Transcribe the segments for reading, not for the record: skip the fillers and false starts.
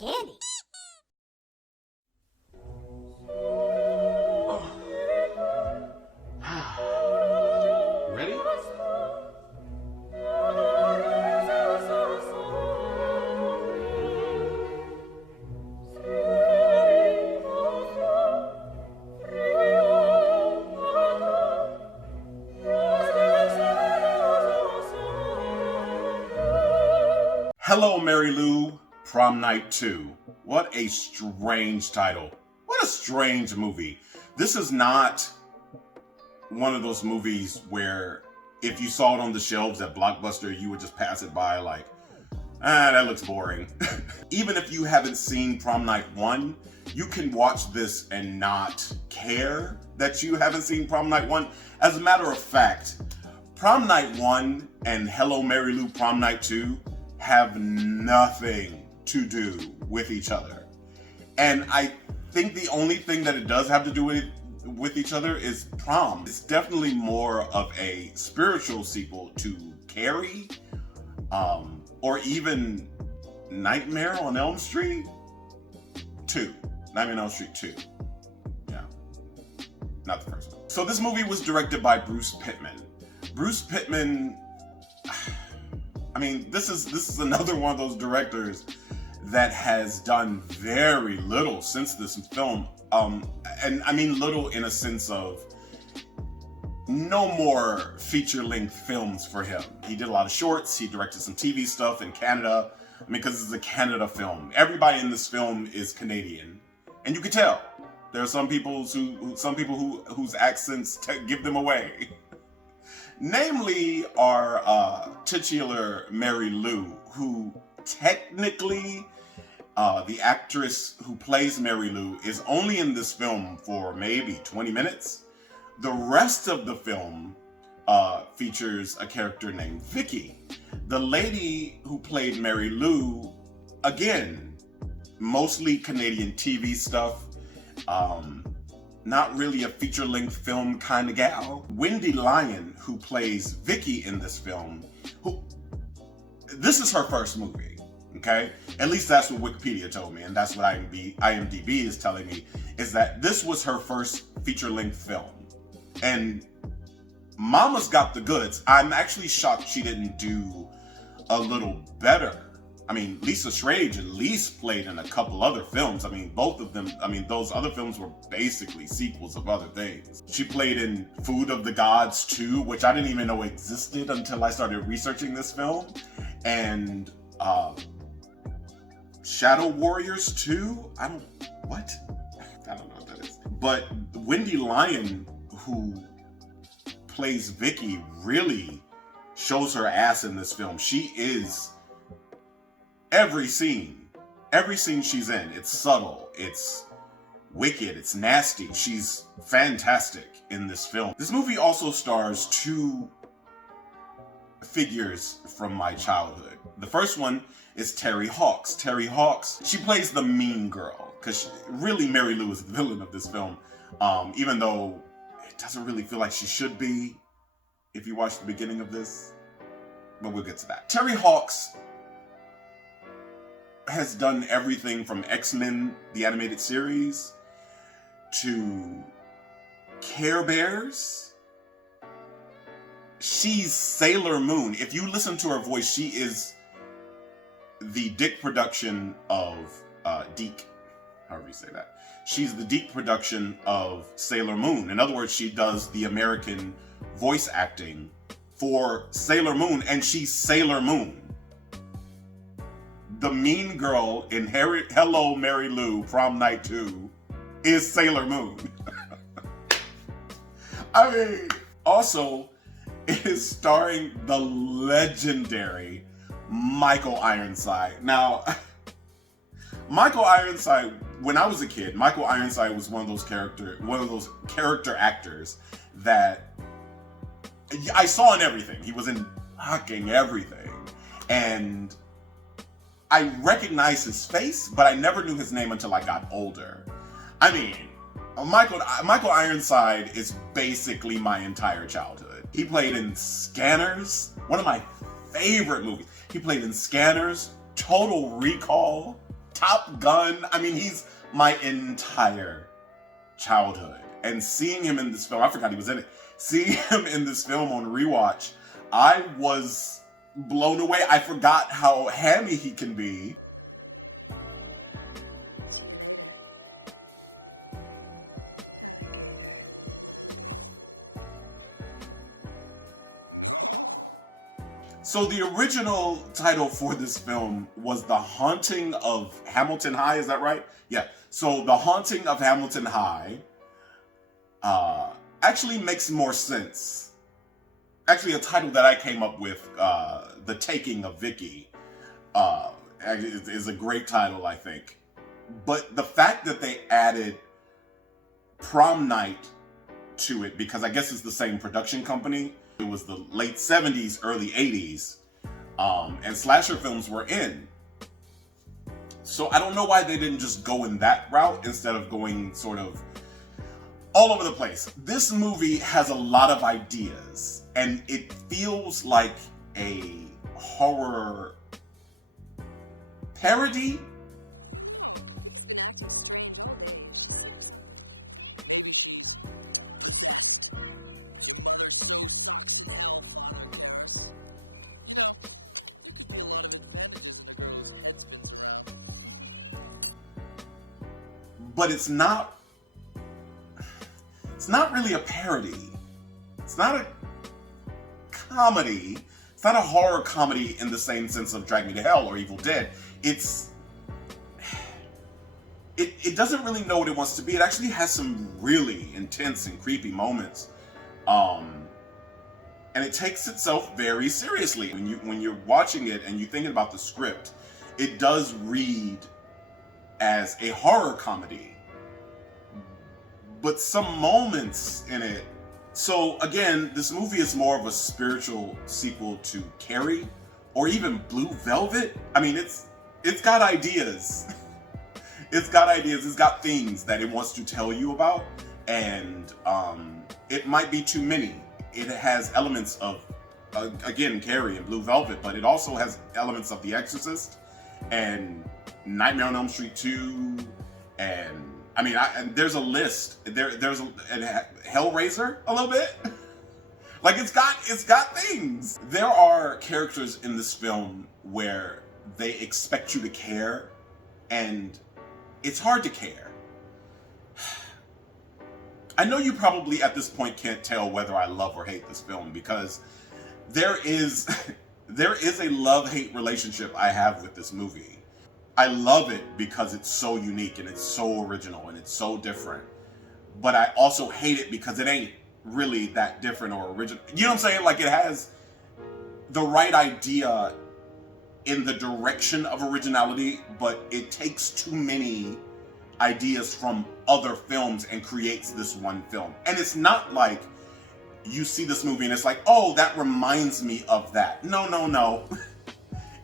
me candy. Ready? Hello, Mary Lou, Prom Night 2. What a strange title. What a strange movie. This is not one of those movies where if you saw it on the shelves at Blockbuster, you would just pass it by like, that looks boring. Even if you haven't seen Prom Night 1, you can watch this and not care that you haven't seen Prom Night 1. As a matter of fact, Prom Night 1 and Hello, Mary Lou, Prom Night 2 have nothing to do with each other. And I think the only thing that it does have to do with each other is Prom. It's definitely more of a spiritual sequel to Carrie, or even Nightmare on Elm Street 2. Nightmare on Elm Street 2. Yeah, not the first one. So this movie was directed by Bruce Pittman. Bruce Pittman, I mean, this is another one of those directors that has done very little since this film. And I mean little in a sense of no more feature-length films for him. He did a lot of shorts. He directed some TV stuff in Canada. I mean, because this is a Canada film. Everybody in this film is Canadian, and you can tell. There are some people whose accents give them away. Namely, our titular Mary Lou, who technically, the actress who plays Mary Lou is only in this film for maybe 20 minutes. The rest of the film features a character named Vicky. The lady who played Mary Lou, again, mostly Canadian TV stuff. Not really a feature-length film kind of gal. Wendy Lyon, who plays Vicky in this film, this is her first movie, okay? At least that's what Wikipedia told me, and that's what IMDb is telling me, is that this was her first feature-length film. And Mama's got the goods. I'm actually shocked she didn't do a little better. I mean, Lisa Schrage at least played in a couple other films. I mean, both of them, those other films were basically sequels of other things. She played in Food of the Gods 2, which I didn't even know existed until I started researching this film. And Shadow Warriors 2? I don't know what that is. But Wendy Lyon, who plays Vicky, really shows her ass in this film. She is every scene she's in, it's subtle, it's wicked, it's nasty. She's fantastic in this film. This movie also stars two figures from my childhood. The first one is Terry Hawks. Terry Hawks, she plays the mean girl, because really Mary Lou is the villain of this film, even though it doesn't really feel like she should be if you watch the beginning of this, but we'll get to that. Terry Hawks has done everything from X-Men, the animated series, to Care Bears. She's Sailor Moon. If you listen to her voice, she is the Dick production of Deke, however you say that. She's the Deke production of Sailor Moon. In other words, she does the American voice acting for Sailor Moon, and she's Sailor Moon. The mean girl in Hello, Mary Lou, Prom Night 2 is Sailor Moon. I mean, also, it is starring the legendary Michael Ironside. Now, Michael Ironside, when I was a kid, Michael Ironside was one of those character actors that I saw in everything. He was in fucking everything. And I recognized his face, but I never knew his name until I got older. I mean, Michael Ironside is basically my entire childhood. He played in Scanners, one of my favorite movies. He played in Scanners, Total Recall, Top Gun. I mean, he's my entire childhood. And seeing him in this film, I forgot he was in it. Seeing him in this film on rewatch, I was blown away. I forgot how hammy he can be. So the original title for this film was The Haunting of Hamilton High, is that right? Yeah. So The Haunting of Hamilton High actually makes more sense. Actually, a title that I came up with, The Taking of Vicky, is a great title, I think. But the fact that they added Prom Night to it, because I guess it's the same production company. It was the late 70s, early 80s, and slasher films were in. So I don't know why they didn't just go in that route instead of going sort of all over the place. This movie has a lot of ideas, and it feels like a horror parody. But it's not really a parody. It's not a comedy. It's not a horror comedy in the same sense of Drag Me to Hell or Evil Dead. It doesn't really know what it wants to be. It actually has some really intense and creepy moments. And it takes itself very seriously. When you're watching it and you're thinking about the script, it does read as a horror comedy. But some moments in it. So again, this movie is more of a spiritual sequel to Carrie or even Blue Velvet. I mean, it's got ideas. It's got ideas. It's got things that it wants to tell you about, and it might be too many. It has elements of again Carrie and Blue Velvet, but it also has elements of The Exorcist and Nightmare on Elm Street 2, and I mean, and there's a list. There's a Hellraiser a little bit. Like it's got things. There are characters in this film where they expect you to care, and it's hard to care. I know you probably at this point can't tell whether I love or hate this film, because there is a love-hate relationship I have with this movie. I love it because it's so unique and it's so original and it's so different. But I also hate it because it ain't really that different or original. You know what I'm saying? Like, it has the right idea in the direction of originality, but it takes too many ideas from other films and creates this one film. And it's not like you see this movie and it's like, oh, that reminds me of that. No.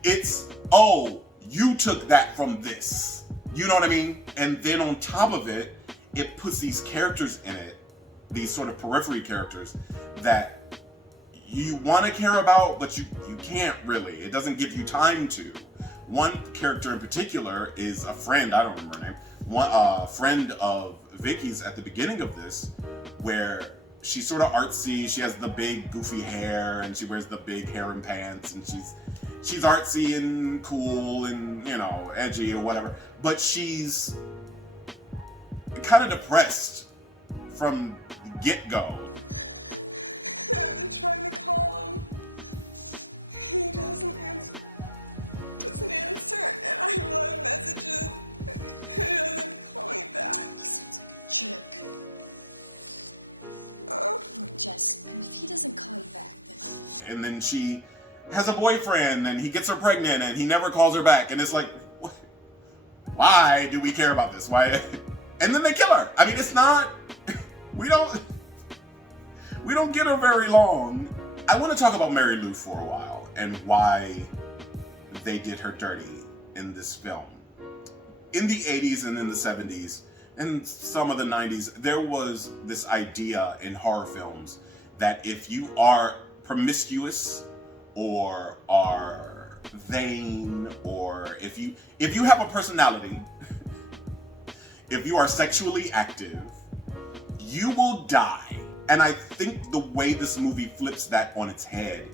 It's, oh, you took that from this. You know what I mean? And then on top of it, it puts these characters in it, these sort of periphery characters that you want to care about, but you can't really. It doesn't give you time to. One character in particular is a friend, I don't remember her name, one friend of Vicky's at the beginning of this, where she's sort of artsy. She has the big goofy hair and she wears the big harem pants, and she's artsy and cool and, you know, edgy or whatever, but she's kind of depressed from get-go. And then she has a boyfriend and he gets her pregnant and he never calls her back, and it's like, why do we care about this? Why? And then they kill her. I mean, it's not, we don't get her very long. I want to talk about Mary Lou for a while and why they did her dirty in this film. In the 80s and in the 70s and some of the 90s, there was this idea in horror films that if you are promiscuous or are vain, or if you have a personality, if you are sexually active, you will die. And I think the way this movie flips that on its head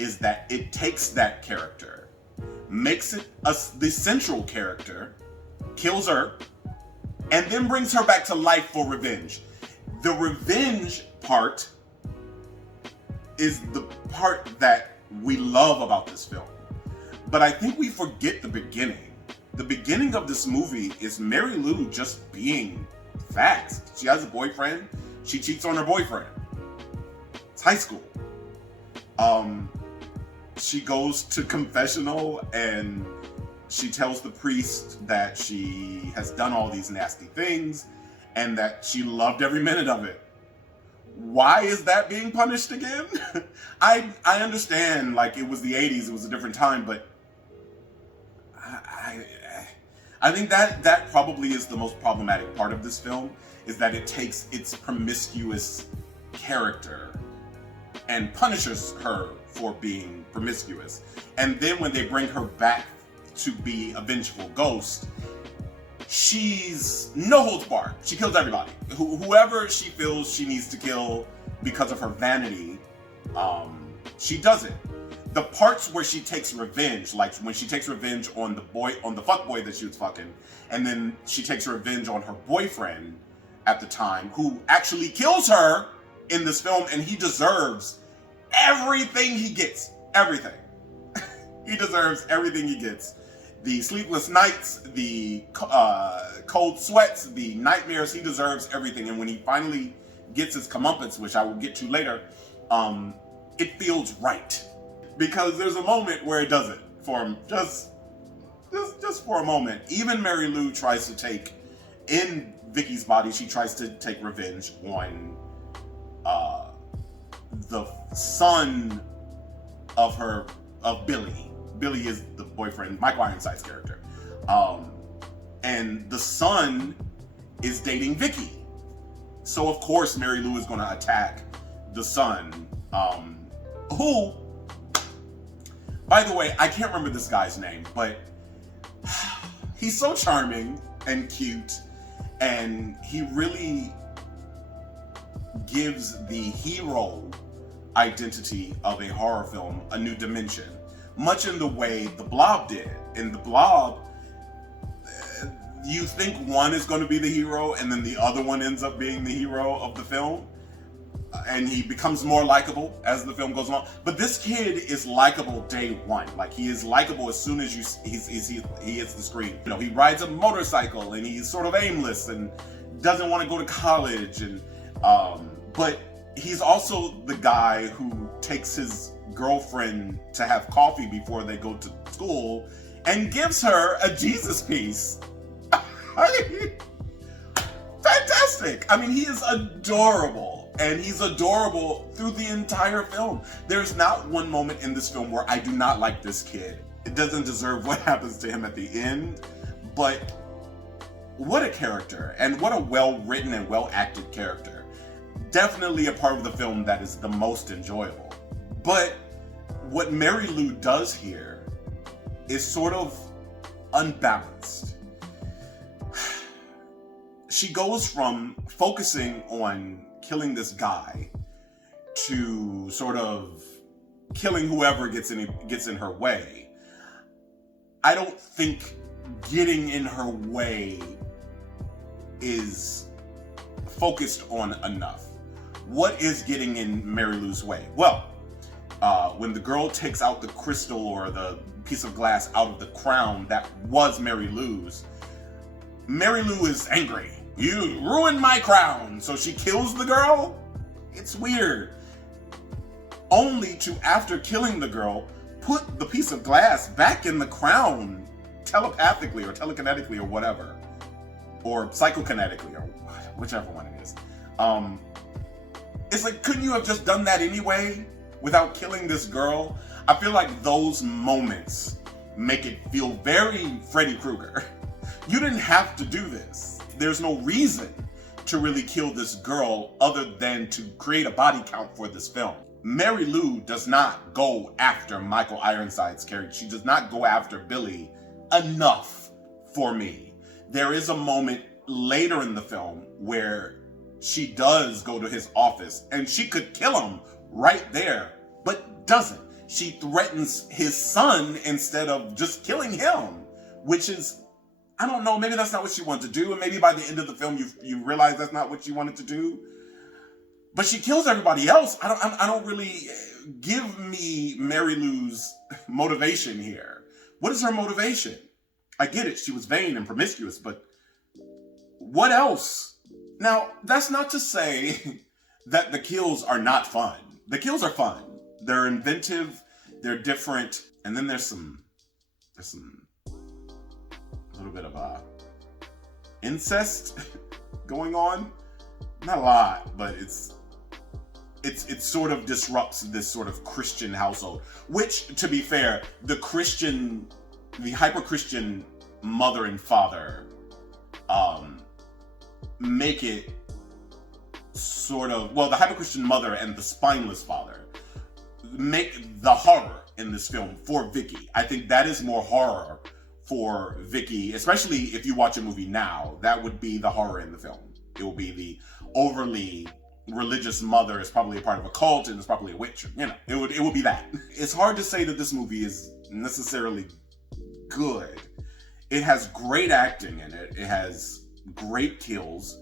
is that it takes that character, makes it the central character, kills her, and then brings her back to life for revenge. The revenge part is the part that we love about this film. But I think we forget the beginning. The beginning of this movie is Mary Lou just being fast. She has a boyfriend. She cheats on her boyfriend. It's high school. She goes to confessional and she tells the priest that she has done all these nasty things and that she loved every minute of it. Why is that being punished again? I understand, like, it was the 80s, it was a different time, but I think that probably is the most problematic part of this film, is that it takes its promiscuous character and punishes her for being promiscuous. And then when they bring her back to be a vengeful ghost, she's no holds barred. She kills everybody. Whoever she feels she needs to kill because of her vanity, she does it. The parts where she takes revenge, like when she takes revenge on the fuckboy that she was fucking, and then she takes revenge on her boyfriend at the time, who actually kills her in this film, and he deserves everything he gets. Everything. He deserves everything he gets. The sleepless nights, the cold sweats, the nightmares, he deserves everything. And when he finally gets his comeuppance, which I will get to later, it feels right. Because there's a moment where it doesn't for him, just for a moment. Even Mary Lou tries to take, in Vicky's body, she tries to take revenge on the son of Billy. Billy is the boyfriend, Michael Ironside's character. And the son is dating Vicky. So of course Mary Lou is gonna attack the son, who, by the way, I can't remember this guy's name, but he's so charming and cute, and he really gives the hero identity of a horror film a new dimension, much in the way The Blob did. In The Blob, you think one is going to be the hero, and then the other one ends up being the hero of the film, and he becomes more likable as the film goes on. But this kid is likable day one. Like, he is likable as soon as he hits the screen. You know, he rides a motorcycle, and he's sort of aimless and doesn't want to go to college, and but he's also the guy who takes his girlfriend to have coffee before they go to school and gives her a Jesus piece. Fantastic. I mean, he is adorable, and he's adorable through the entire film. There's not one moment in this film where I do not like this kid. It doesn't deserve what happens to him at the end, but what a character, and what a well-written and well-acted character. Definitely a part of the film that is the most enjoyable. But what Mary Lou does here is sort of unbalanced. She goes from focusing on killing this guy to sort of killing whoever gets in her way. I don't think getting in her way is focused on enough. What is getting in Mary Lou's way? Well, when the girl takes out the crystal or the piece of glass out of the crown that was Mary Lou's, Mary Lou is angry. You ruined my crown. So she kills the girl? It's weird. Only to, after killing the girl, put the piece of glass back in the crown telepathically or telekinetically or whatever. Or psychokinetically, or whichever one it is. It's like, couldn't you have just done that anyway without killing this girl? I feel like those moments make it feel very Freddy Krueger. You didn't have to do this. There's no reason to really kill this girl other than to create a body count for this film. Mary Lou does not go after Michael Ironside's character. She does not go after Billy enough for me. There is a moment later in the film where she does go to his office and she could kill him right there, but doesn't. She threatens his son instead of just killing him, which is, I don't know, maybe that's not what she wanted to do, and maybe by the end of the film you realize that's not what she wanted to do. But she kills everybody else. I don't really, give me Mary Lou's motivation here. What is her motivation? I get it, she was vain and promiscuous, but what else? Now, that's not to say that the kills are not fun. The kills are fun. They're inventive, they're different, and then there's some a little bit of incest going on. Not a lot, but it sort of disrupts this sort of Christian household, which, to be fair, the hyper-Christian mother and father make it sort of, well, the hyper-Christian mother and the spineless father make the horror in this film for Vicky. I think that is more horror for Vicky, especially if you watch a movie now. That would be the horror in the film. It will be the overly religious mother is probably a part of a cult and is probably a witch. You know, it would be that. It's hard to say that this movie is necessarily good. It has great acting in it. It has great kills,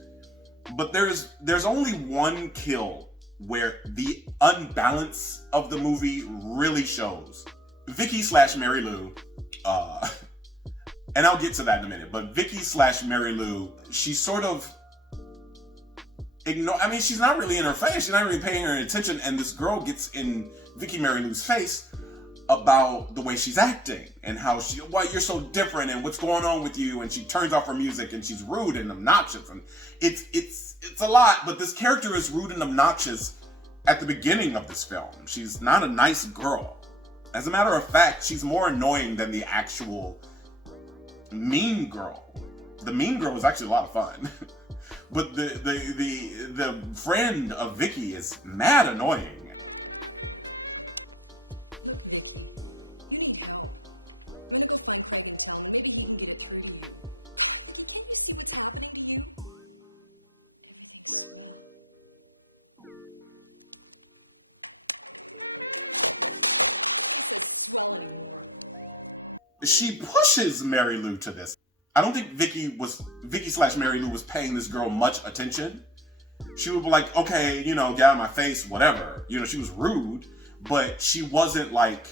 but there's only one kill where the unbalance of the movie really shows. Vicky / Mary Lou, and I'll get to that in a minute, but Vicky / Mary Lou, she's sort of she's not really in her face, she's not really paying her attention, and this girl gets in Vicky Mary Lou's face about the way she's acting and how why you're so different and what's going on with you, and she turns off her music and she's rude and obnoxious, and it's a lot. But this character is rude and obnoxious at the beginning of this film. She's not a nice girl. As a matter of fact, she's more annoying than the actual mean girl. The mean girl was actually a lot of fun. But the friend of Vicky is mad annoying. She pushes Mary Lou to this. I don't think Vicky / Mary Lou was paying this girl much attention. She would be like, okay, get out of my face, whatever. She was rude, but she wasn't like,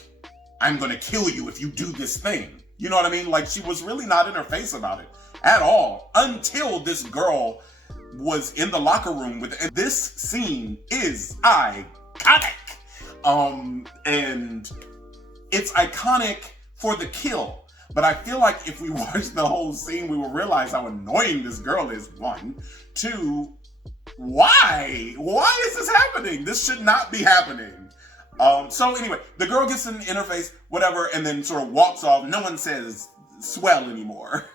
I'm gonna kill you if you do this thing. You know what I mean? Like, she was really not in her face about it at all until this girl was in the locker room with, and this scene is iconic. And it's iconic for the kill. But I feel like if we watch the whole scene, we will realize how annoying this girl is, one. Two, why? Why is this happening? This should not be happening. So anyway, the girl gets in her face, whatever, and then sort of walks off. No one says swell anymore.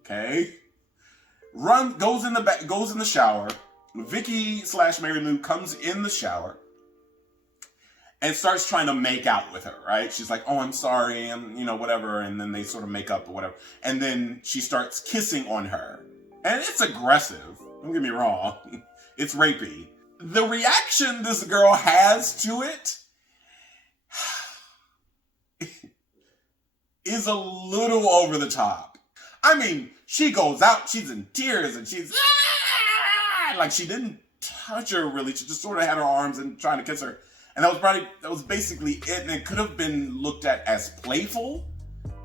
Okay? Goes in the shower. Vicky / Mary Lou comes in the shower and starts trying to make out with her, right? She's like, oh, I'm sorry, and whatever, and then they sort of make up or whatever. And then she starts kissing on her. And it's aggressive, don't get me wrong. It's rapey. The reaction this girl has to it is a little over the top. I mean, she goes out, she's in tears, and she's, like, she didn't touch her really, she just sort of had her arms and trying to kiss her. And that was basically it, and it could have been looked at as playful,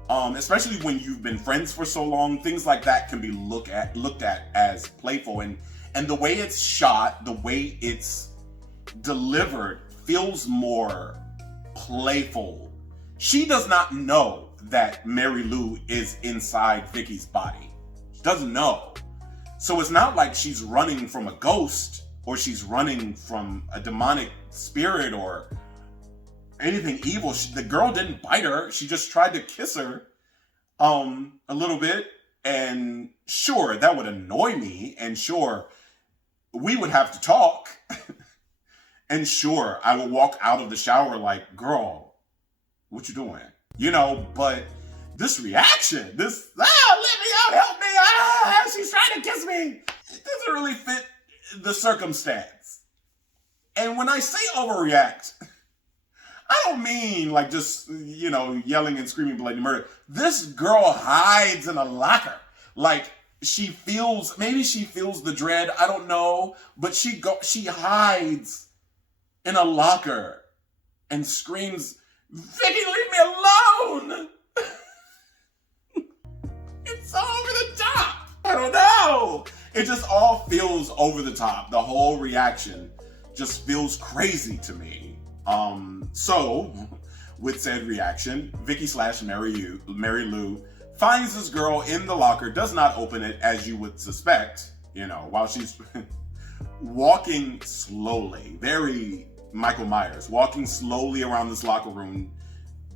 especially when you've been friends for so long. Things like that can be looked at as playful, and the way it's shot, the way it's delivered, feels more playful. She does not know that Mary Lou is inside Vicky's body. She doesn't know, so it's not like she's running from a ghost or she's running from a demonic spirit or anything evil. The girl didn't bite her. She just tried to kiss her a little bit. And sure, that would annoy me. And sure, we would have to talk. And sure, I would walk out of the shower like, girl, what you doing? You know, but this reaction, let me out, help me, she's trying to kiss me. It doesn't really fit the circumstance. And when I say overreact, I don't mean like just, yelling and screaming bloody murder. This girl hides in a locker. Like, maybe she feels the dread, I don't know, but she hides in a locker and screams, Vicky, leave me alone! It's over the top. I don't know. It just all feels over the top. The whole reaction just feels crazy to me. So, with said reaction, Vicky / Mary Lou finds this girl in the locker, does not open it as you would suspect, while she's walking slowly, very Michael Myers, walking slowly around this locker room,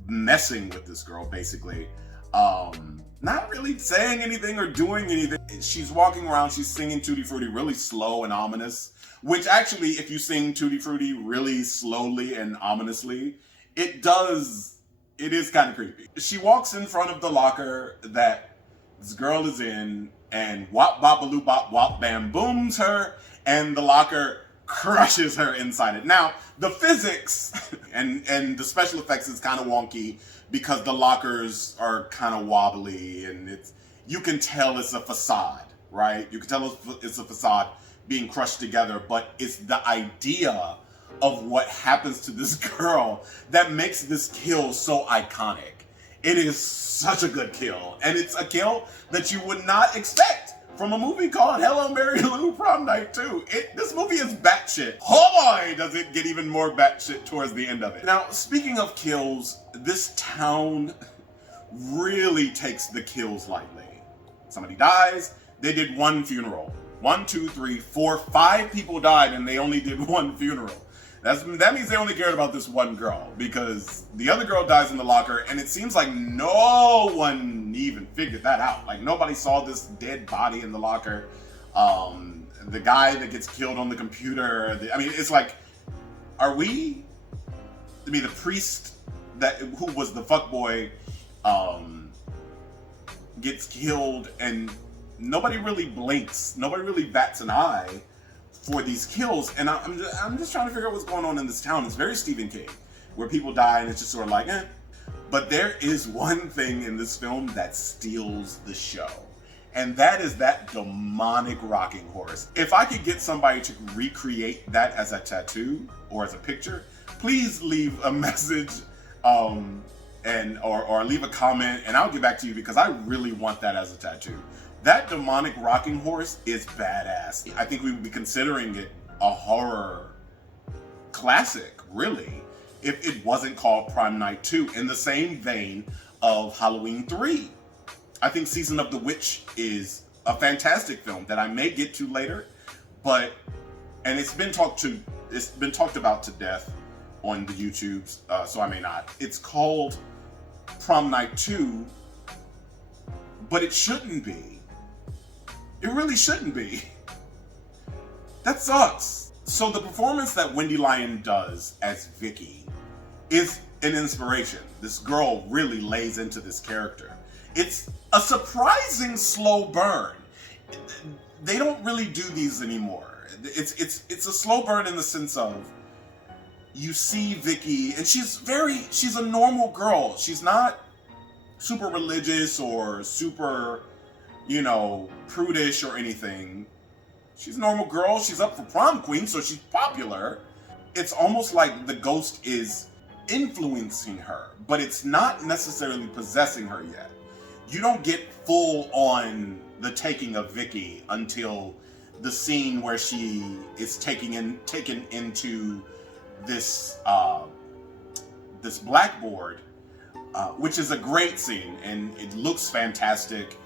messing with this girl, basically. Not really saying anything or doing anything. She's walking around, she's singing Tutti Frutti really slow and ominous, which actually, if you sing Tutti Frutti really slowly and ominously, it is kind of creepy. She walks in front of the locker that this girl is in, and wop, bop, baloo, bop, wop, bam, booms her, and the locker crushes her inside it. Now, the physics and the special effects is kind of wonky because the lockers are kind of wobbly, and you can tell it's a facade, right? You can tell it's a facade being crushed together, but it's the idea of what happens to this girl that makes this kill so iconic. It is such a good kill, and it's a kill that you would not expect from a movie called Hello, Mary Lou, Prom Night 2. This movie is batshit. Oh boy, does it get even more batshit towards the end of it. Now, speaking of kills, this town really takes the kills lightly. Somebody dies, they did one funeral. 1, 2, 3, 4, 5 people died, and they only did one funeral. That means they only cared about this one girl, because the other girl dies in the locker, and it seems like no one even figured that out. Like, nobody saw this dead body in the locker. The guy that gets killed on the computer. It's like, the priest who was the fuckboy gets killed, and nobody really blinks. Nobody really bats an eye for these kills, and I'm just trying to figure out what's going on in this town. It's very Stephen King, where people die and it's just sort of like, eh. But there is one thing in this film that steals the show, and that is that demonic rocking horse. If I could get somebody to recreate that as a tattoo or as a picture, please leave a message or leave a comment, and I'll get back to you, because I really want that as a tattoo. That demonic rocking horse is badass. I think we would be considering it a horror classic, really, if it wasn't called Prom Night 2, in the same vein of Halloween 3. I think Season of the Witch is a fantastic film that I may get to later, and it's been talked about to death on the YouTubes, so I may not. It's called Prom Night 2, but it shouldn't be. It really shouldn't be. That sucks. So the performance that Wendy Lyon does as Vicky is an inspiration. This girl really lays into this character. It's a surprising slow burn. They don't really do these anymore. It's a slow burn in the sense of, you see Vicky, and she's a normal girl. She's not super religious or super, prudish or anything. She's a normal girl. She's up for prom queen, so she's popular. It's almost like the ghost is influencing her, but it's not necessarily possessing her yet. You don't get full on the taking of Vicky until the scene where she is taken into this this blackboard, which is a great scene, and it looks fantastic.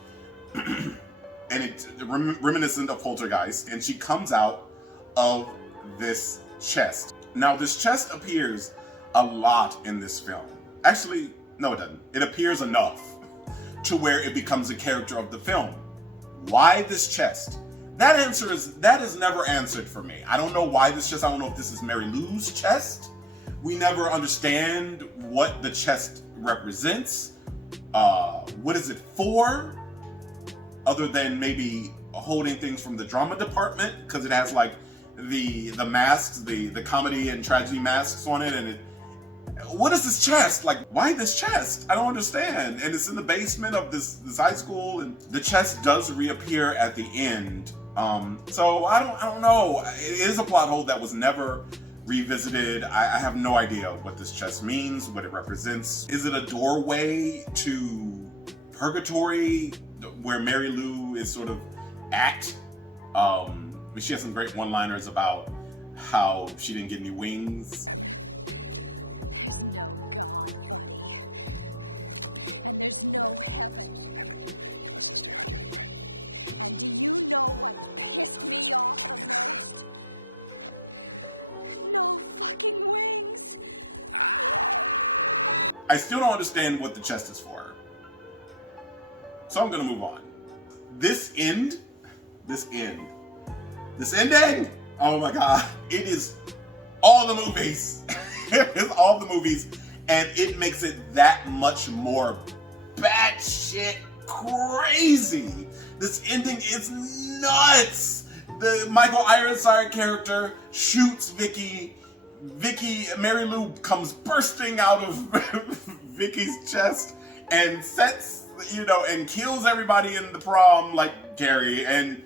And it's reminiscent of Poltergeist, and she comes out of this chest. Now, this chest appears a lot in this film. Actually, no, it doesn't. It appears enough to where it becomes a character of the film. Why this chest? That is never answered for me. I don't know why this chest. I don't know if this is Mary Lou's chest. We never understand what the chest represents. What is it for? Other than maybe holding things from the drama department, because it has like the masks, the comedy and tragedy masks on it, and what is this chest? Like, why this chest? I don't understand. And it's in the basement of this high school, and the chest does reappear at the end. So I don't know. It is a plot hole that was never revisited. I have no idea what this chest means, what it represents. Is it a doorway to purgatory where Mary Lou is sort of at? She has some great one-liners about how she didn't get any wings. I still don't understand what the chest is for. So I'm gonna move on. This ending, oh my God, it is all the movies. It is all the movies, and it makes it that much more batshit crazy. This ending is nuts. The Michael Ironside character shoots Vicky. Mary Lou comes bursting out of Vicky's chest and and kills everybody in the prom like Gary, and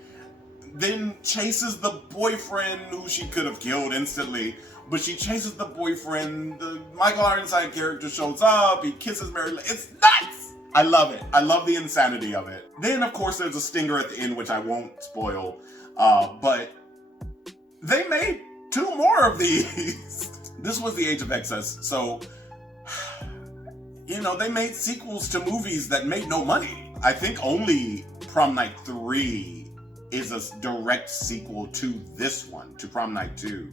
then chases the boyfriend who she could have killed instantly, but she chases the boyfriend. The Michael Ironside character shows up, he kisses Mary Lou. It's nuts! I love it. I love the insanity of it. Then, of course, there's a stinger at the end, which I won't spoil, but they made 2 more of these. This was the age of excess, so they made sequels to movies that made no money. I think only Prom Night 3 is a direct sequel to this one, to Prom Night 2.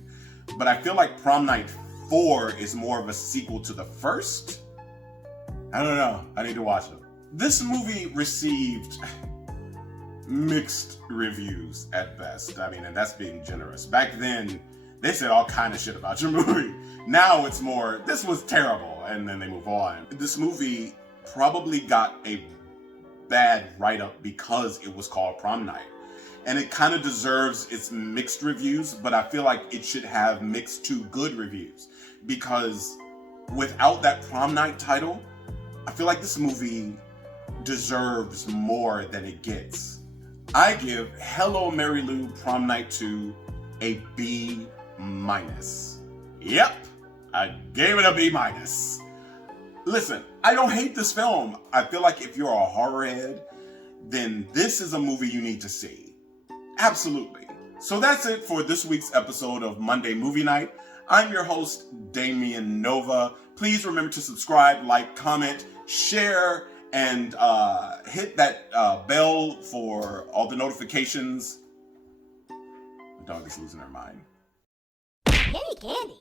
But I feel like Prom Night 4 is more of a sequel to the first. I don't know. I need to watch it. This movie received mixed reviews at best. I mean, and that's being generous. Back then, they said all kind of shit about your movie. Now it's more, this was terrible, and then they move on. This movie probably got a bad write-up because it was called Prom Night. And it kind of deserves its mixed reviews, but I feel like it should have mixed to good reviews. Because without that Prom Night title, I feel like this movie deserves more than it gets. I give Hello Mary Lou Prom Night 2 a B-. Yep, I gave it a B-. Listen, I don't hate this film. I feel like if you're a horror head, then this is a movie you need to see. Absolutely. So that's it for this week's episode of Monday Movie Night. I'm your host, Damian Nova. Please remember to subscribe, like, comment, share, and hit that bell for all the notifications. The dog is losing her mind. Yay, candy!